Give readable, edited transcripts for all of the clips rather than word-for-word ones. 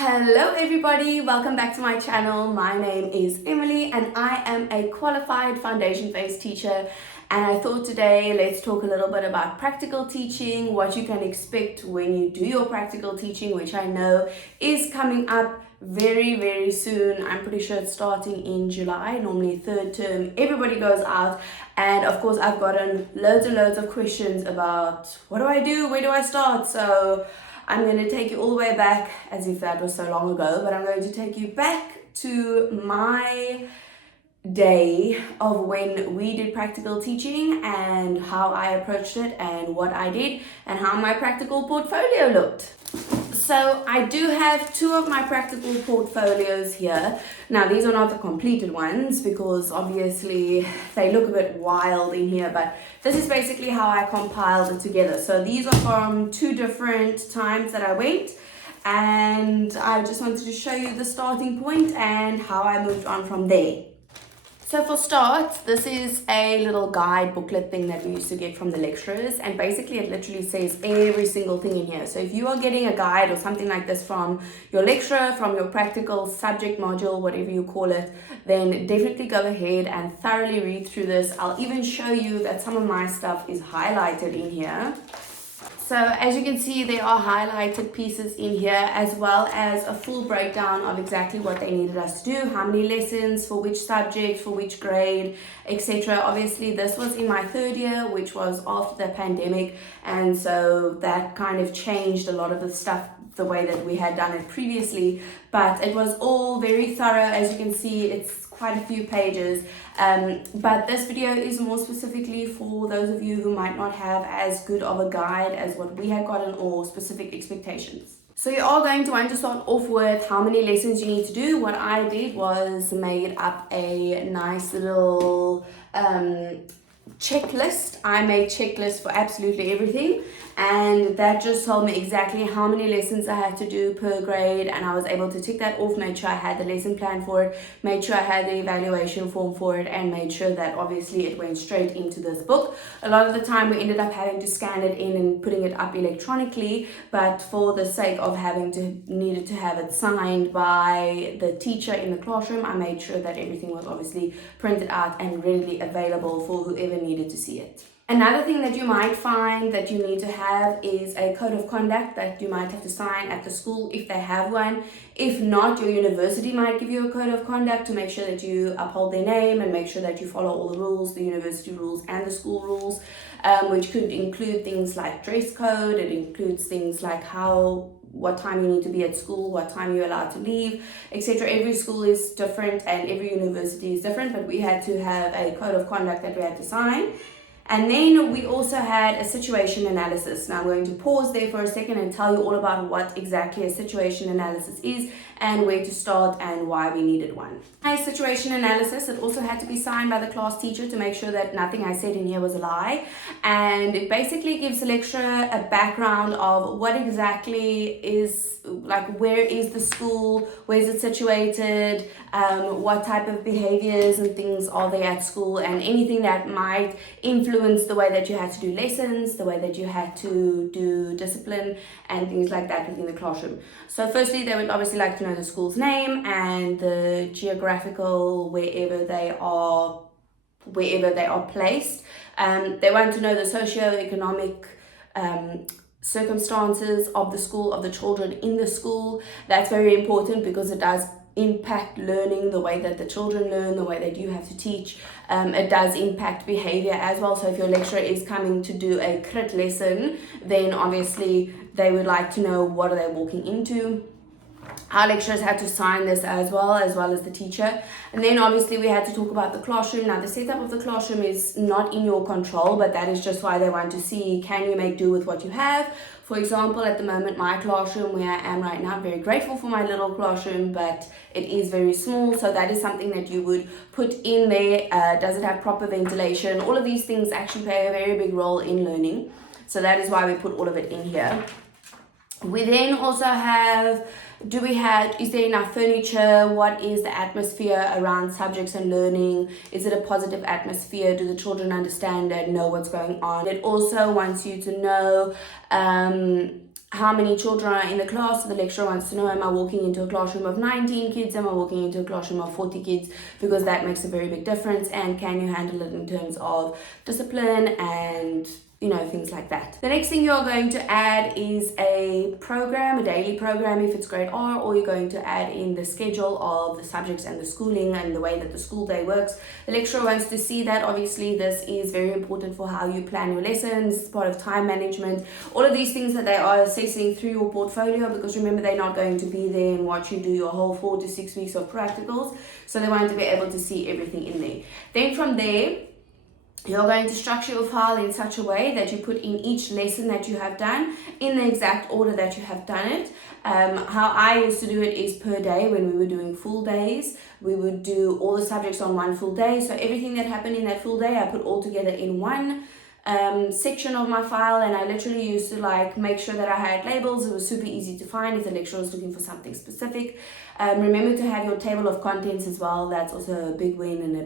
Hello everybody, welcome back to my channel. My name is Emily and I am a qualified foundation-based teacher, and I thought today let's talk a little bit about practical teaching, what you can expect when you do your practical teaching, which I know is coming up very soon. I'm pretty sure it's starting in July, normally third term. Everybody goes out, and of course I've gotten loads and loads of questions about what do I do, where do I start? So I'm going to take you all the way back, as if that was so long ago, but I'm going to take you back to my day of when we did practical teaching and how I approached it and what I did and how my practical portfolio looked. So I do have two of my practical portfolios here. Now these are not the completed ones because obviously they look a bit wild in here, but this is basically how I compiled it together. So these are from two different times that I went, and I just wanted to show you the starting point and how I moved on from there. So for start, this is a little guide booklet thing that we used to get from the lecturers, and basically it literally says every single thing in here. So if you are getting a guide or something like this from your lecturer, from your practical subject module, whatever you call it, then definitely go ahead and thoroughly read through this. I'll even show you that some of my stuff is highlighted in here. So as you can see, there are highlighted pieces in here, as well as a full breakdown of exactly what they needed us to do, how many lessons, for which subject, for which grade, etc. Obviously, this was in my third year, which was after the pandemic, and so that kind of changed a lot of the stuff the way that we had done it previously, but it was all very thorough. As you can see, it's quite a few pages, but this video is more specifically for those of you who might not have as good of a guide as what we had gotten or specific expectations. So you are going to want to start off with how many lessons you need to do. What I did was made up a nice little checklist. I made checklists for absolutely everything, and that just told me exactly how many lessons I had to do per grade, and I was able to tick that off, made sure I had the lesson plan for it, made sure I had the evaluation form for it, and made sure that obviously it went straight into this book. A lot of the time we ended up having to scan it in and putting it up electronically, but for the sake of needed to have it signed by the teacher in the classroom, I made sure that everything was obviously printed out and readily available for whoever needed to see it. Another thing that you might find that you need to have is a code of conduct that you might have to sign at the school if they have one. If not, your university might give you a code of conduct to make sure that you uphold their name and make sure that you follow all the rules, the university rules and the school rules, which could include things like dress code. It includes things like what time you need to be at school, what time you're allowed to leave, etc. Every school is different and every university is different, but we had to have a code of conduct that we had to sign. And then we also had a situation analysis. Now I'm going to pause there for a second and tell you all about what exactly a situation analysis is and where to start and why we needed one. A situation analysis, it also had to be signed by the class teacher to make sure that nothing I said in here was a lie. And it basically gives the lecturer a background of what exactly is, like, where is the school, where is it situated, what type of behaviors and things are there at school, and anything that might influence the way that you had to do lessons, the way that you had to do discipline and things like that within the classroom. So firstly, they would obviously like to know the school's name and the geographical wherever they are placed. They want to know the socio-economic circumstances of the school, of the children in the school. That's very important because it does impact learning, the way that the children learn, the way that you have to teach. It does impact behavior as well. So if your lecturer is coming to do a crit lesson, then obviously they would like to know what are they walking into. Our lecturers had to sign this as well as the teacher. And then obviously we had to talk about the classroom. Now the setup of the classroom is not in your control, but that is just why they want to see, can you make do with what you have? For example, at the moment, my classroom where I am right now, I'm very grateful for my little classroom, but it is very small. So that is something that you would put in there. Does it have proper ventilation? All of these things actually play a very big role in learning. So that is why we put all of it in here. We then also have, is there enough furniture? What is the atmosphere around subjects and learning? Is it a positive atmosphere? Do the children understand and know what's going on? It also wants you to know how many children are in the class. So the lecturer wants to know, am I walking into a classroom of 19 kids? Am I walking into a classroom of 40 kids? Because that makes a very big difference. And can you handle it in terms of discipline and things like that. The next thing you're going to add is a program, a daily program if it's grade R, or you're going to add in the schedule of the subjects and the schooling and the way that the school day works. The lecturer wants to see that. Obviously, this is very important for how you plan your lessons, part of time management, all of these things that they are assessing through your portfolio, because remember, they're not going to be there and watch you do your whole 4 to 6 weeks of practicals. So they want to be able to see everything in there. Then from there, you're going to structure your file in such a way that you put in each lesson that you have done in the exact order that you have done it. How I used to do it is per day. When we were doing full days, we would do all the subjects on one full day. So everything that happened in that full day, I put all together in one section of my file, and I literally used to make sure that I had labels. It was super easy to find if the lecturer was looking for something specific. Remember to have your table of contents as well. That's also a big win and a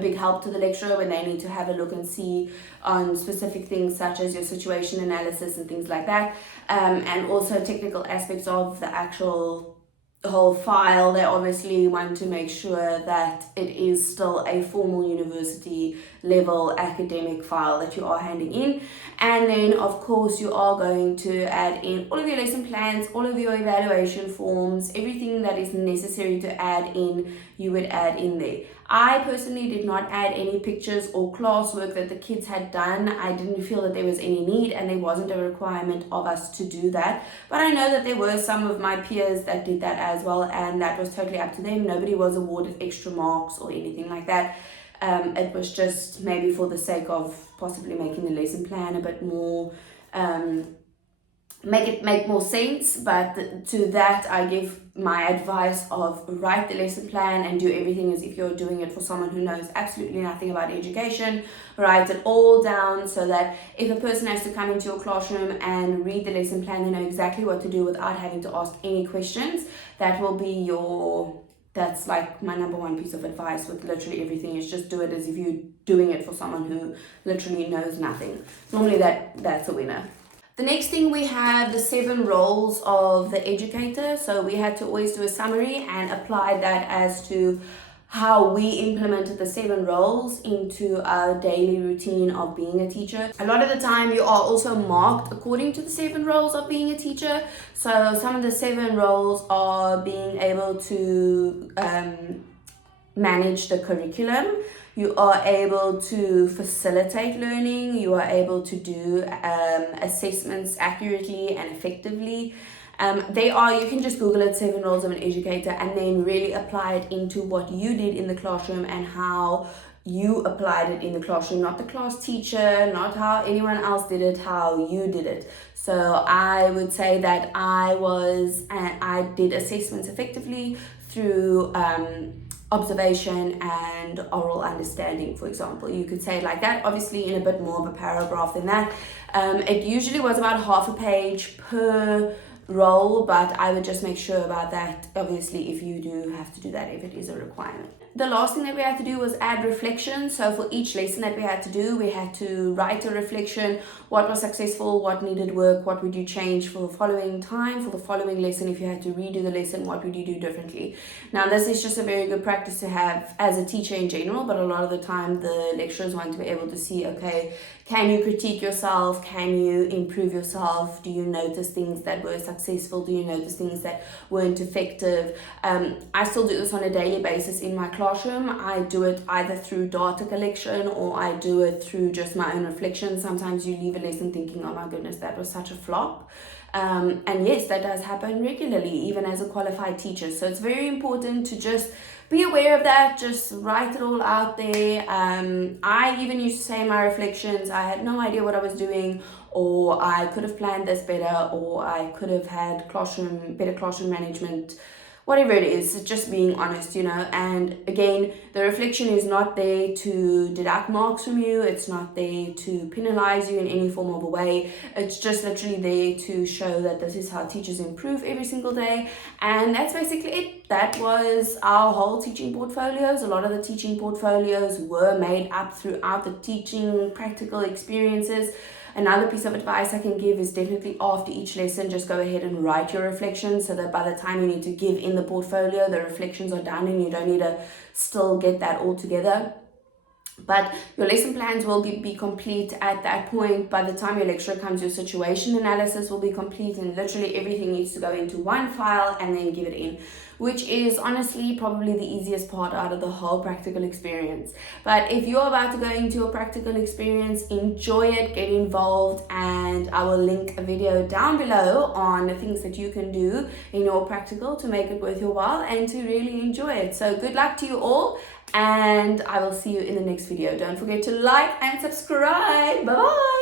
big help to the lecturer when they need to have a look and see on specific things such as your situation analysis and things like that, and also technical aspects of the actual whole file. They obviously want to make sure that it is still a formal university level academic file that you are handing in. And then of course you are going to add in all of your lesson plans, all of your evaluation forms, everything that is necessary to add in, you would add in there. I personally did not add any pictures or classwork that the kids had done. I didn't feel that there was any need, and there wasn't a requirement of us to do that. But I know that there were some of my peers that did that as well, and that was totally up to them. Nobody was awarded extra marks or anything like that. It was just maybe for the sake of possibly making the lesson plan a bit more, make more sense. But to that I give my advice of write the lesson plan and do everything as if you're doing it for someone who knows absolutely nothing about education. Write it all down so that if a person has to come into your classroom and read the lesson plan, they know exactly what to do without having to ask any questions. That's like my number one piece of advice with literally everything, is just do it as if you're doing it for someone who literally knows nothing. Normally that's a winner. The next thing, we have the 7 roles of the educator. So we had to always do a summary and apply that as to how we implemented the 7 roles into our daily routine of being a teacher. A lot of the time you are also marked according to the 7 roles of being a teacher. So some of the 7 roles are being able to manage the curriculum. You are able to facilitate learning. You are able to do assessments accurately and effectively. You can just Google it, 7 roles of an educator, and then really apply it into what you did in the classroom and how you applied it in the classroom, not the class teacher, not how anyone else did it, how you did it. So I would say that I did assessments effectively through observation and oral understanding, for example. You could say it like that, obviously in a bit more of a paragraph than that. It usually was about half a page per role, but I would just make sure about that, obviously, if you do have to do that, if it is a requirement. The last thing that we had to do was add reflection. So for each lesson that we had to do, we had to write a reflection. What was successful, what needed work, what would you change for the following time, for the following lesson. If you had to redo the lesson, what would you do differently? Now this is just a very good practice to have as a teacher in general, but a lot of the time the lecturers want to be able to see, okay, can you critique yourself? Can you improve yourself? Do you notice things that were successful? Do you notice things that weren't effective? I still do this on a daily basis in my classroom. I do it either through data collection or I do it through just my own reflection. Sometimes you leave a lesson thinking, oh my goodness, that was such a flop. And yes, that does happen regularly, even as a qualified teacher. So it's very important to just be aware of that, just write it all out there. I even used to say in my reflections, I had no idea what I was doing, or I could have planned this better, or I could have had better classroom management, whatever it is, just being honest, and again, the reflection is not there to deduct marks from you. It's not there to penalize you in any form of a way. It's just literally there to show that this is how teachers improve every single day. And that's basically it. That was our whole teaching portfolios. A lot of the teaching portfolios were made up throughout the teaching practical experiences. Another piece of advice I can give is definitely after each lesson, just go ahead and write your reflections so that by the time you need to give in the portfolio, the reflections are done and you don't need to still get that all together. But your lesson plans will be complete at that point. By the time your lecture comes, your situation analysis will be complete, and literally everything needs to go into one file and then give it in, which is honestly probably the easiest part out of the whole practical experience. But if you're about to go into a practical experience, enjoy it, get involved, and I will link a video down below on the things that you can do in your practical to make it worth your while and to really enjoy it. So good luck to you all, and I will see you in the next video. Don't forget to like and subscribe. Bye bye.